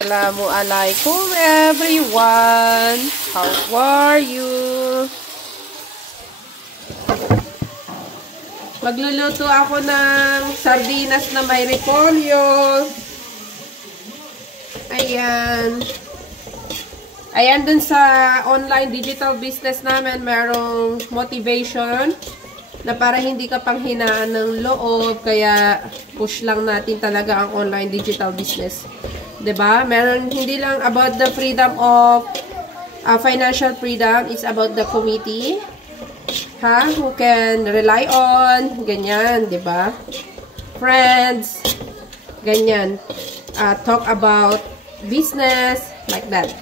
Assalamualaikum everyone. How are you? Magluluto ako ng sardinas na may repolyo. Ayan. Ayan, dun sa online digital business namin, merong motivation na para hindi ka panghinaan ng loob, kaya push lang natin talaga ang online digital business. 'Di ba? Meron hindi lang about the freedom of financial freedom, it's about the committee. Who can rely on, ganyan, 'di ba? Friends, ganyan. Talk about business like that.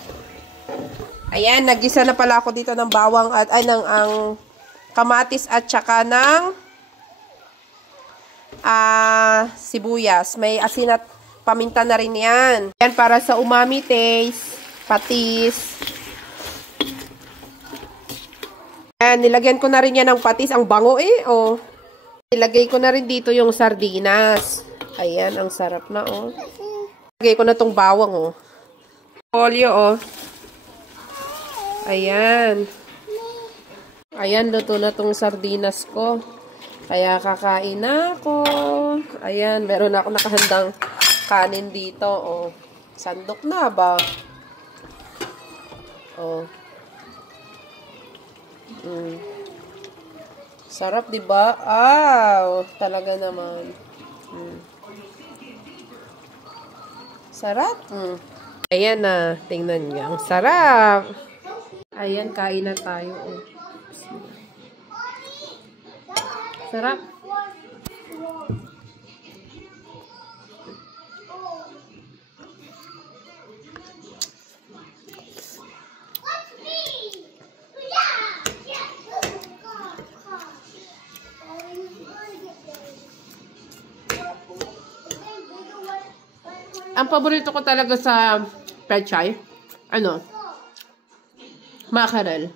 Ayan, nagisa na pala ako dito ng bawang at ang kamatis at saka ng sibuyas. May asin at paminta na rin yan. Yan para sa umami taste, patis. Ayan, nilagyan ko na rin yan ng patis. Ang bango oh. Nilagay ko na rin dito yung sardinas. Ayan, ang sarap na Nilagay ko na tong bawang Polyo Ayan. Ayan, luto na tong sardinas ko. Kaya kakain na ako. Ayan, meron ako nakahandang kanin dito, Sandok na ba? Sarap, 'di ba? Talaga naman. Sarap. Ayan na, tingnan niyo. Ang sarap. Ayan, kain na tayo, Sarap. Ang paborito ko talaga sa pechay, mackerel.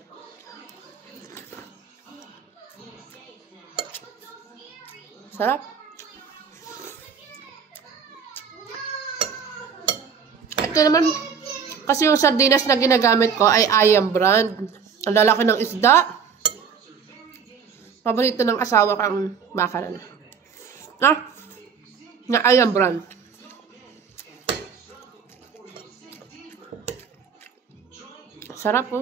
Sarap. Ito naman, kasi yung sardinas na ginagamit ko ay Ayam brand. Ang lalaki ng isda. Paborito ng asawa ko ang mackerel. Na Ayam brand. Sarap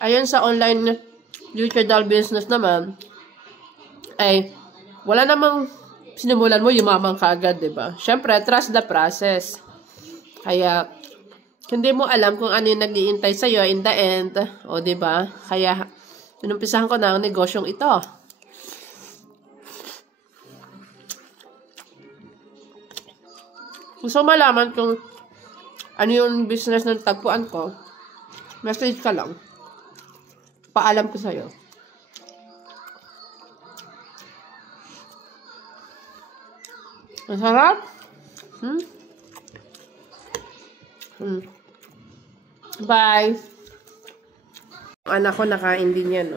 Ayan, sa online digital business naman, ay wala namang sinimulan mo, yumaman ka agad, diba? Syempre, trust the process. Kaya, hindi mo alam kung ano yung nag-iintay sa'yo in the end. Diba? Kaya, inumpisahan ko na ang negosyong ito. Gusto malaman kung ano yung business na tagpuan ko, message ka lang. Paalam ko sa'yo. Ang sarap. Bye. Anak ko nakain din yan,